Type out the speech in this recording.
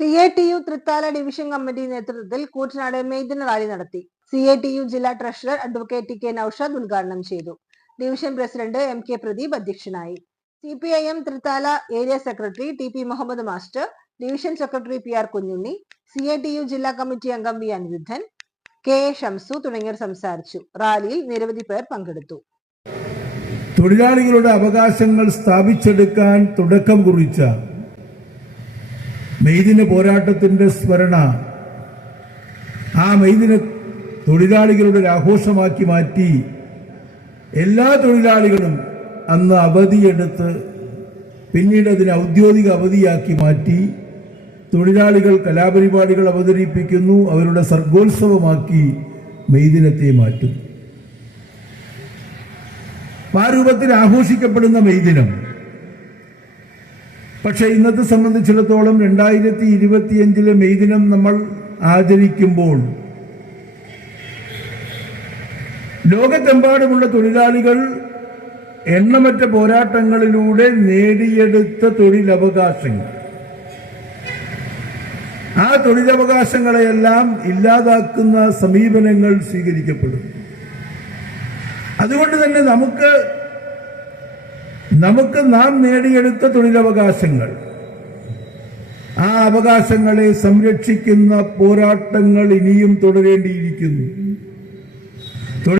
CITU Thrithala division committee നേതൃത്വത്തിൽ കൂറ്റനാട് മെയ്ദിന rally നടത്തി. CITU ജില്ലാ ട്രഷറർ അഡ്വക്കേറ്റ് K നൌഷാദ് ഉദ്ഘാടനം ചെയ്തു. ഡിവിഷൻ പ്രസിഡന്റ് MK പ്രദീപ് അധ്യക്ഷനായി. CPIM Thrithala area secretary TP Muhammad master, division secretary PR Kunjunni, CITU ജില്ലാ കമ്മിറ്റി അംഗം V അനിരുദ്ധൻ, KA ഷംസു തുടങ്ങിയവർ സംസാരിച്ചു. റാലിയിൽ നിരവധി പേർ പങ്കെടുത്തു. തൊഴിലാളികളുടെ അവകാശങ്ങൾ സ്ഥാപിച്ചെടുക്കാൻ തുടക്കം കുറിച്ച മെയ്ദിന പോരാട്ടത്തിന്റെ സ്മരണ ആ മെയ്ദിന തൊഴിലാളികളുടെ ഒരു ആഘോഷമാക്കി മാറ്റി. എല്ലാ തൊഴിലാളികളും അന്ന് അവധിയെടുത്ത് പിന്നീട് അതിനെ ഔദ്യോഗിക അവധിയാക്കി മാറ്റി. തൊഴിലാളികൾ കലാപരിപാടികൾ അവതരിപ്പിക്കുന്നു, അവരുടെ സർഗോത്സവമാക്കി മെയ്ദിനത്തെ മാറ്റുന്നു. ആ രൂപത്തിൽ ആഘോഷിക്കപ്പെടുന്ന മെയ്ദിനം പക്ഷെ ഇന്നത്തെ സംബന്ധിച്ചിടത്തോളം 2025 മെയ്ദിനം നമ്മൾ ആചരിക്കുമ്പോൾ ലോകത്തെമ്പാടുമുള്ള തൊഴിലാളികൾ എണ്ണമറ്റ പോരാട്ടങ്ങളിലൂടെ നേടിയെടുത്ത തൊഴിലവകാശങ്ങൾ, ആ തൊഴിലവകാശങ്ങളെയെല്ലാം ഇല്ലാതാക്കുന്ന സമീപനങ്ങൾ സ്വീകരിക്കപ്പെടും. അതുകൊണ്ട് തന്നെ നമുക്ക് നാം നേടിയെടുത്ത തൊഴിലവകാശങ്ങൾ, ആ അവകാശങ്ങളെ സംരക്ഷിക്കുന്ന പോരാട്ടങ്ങൾ ഇനിയും തുടരേണ്ടിയിരിക്കുന്നു.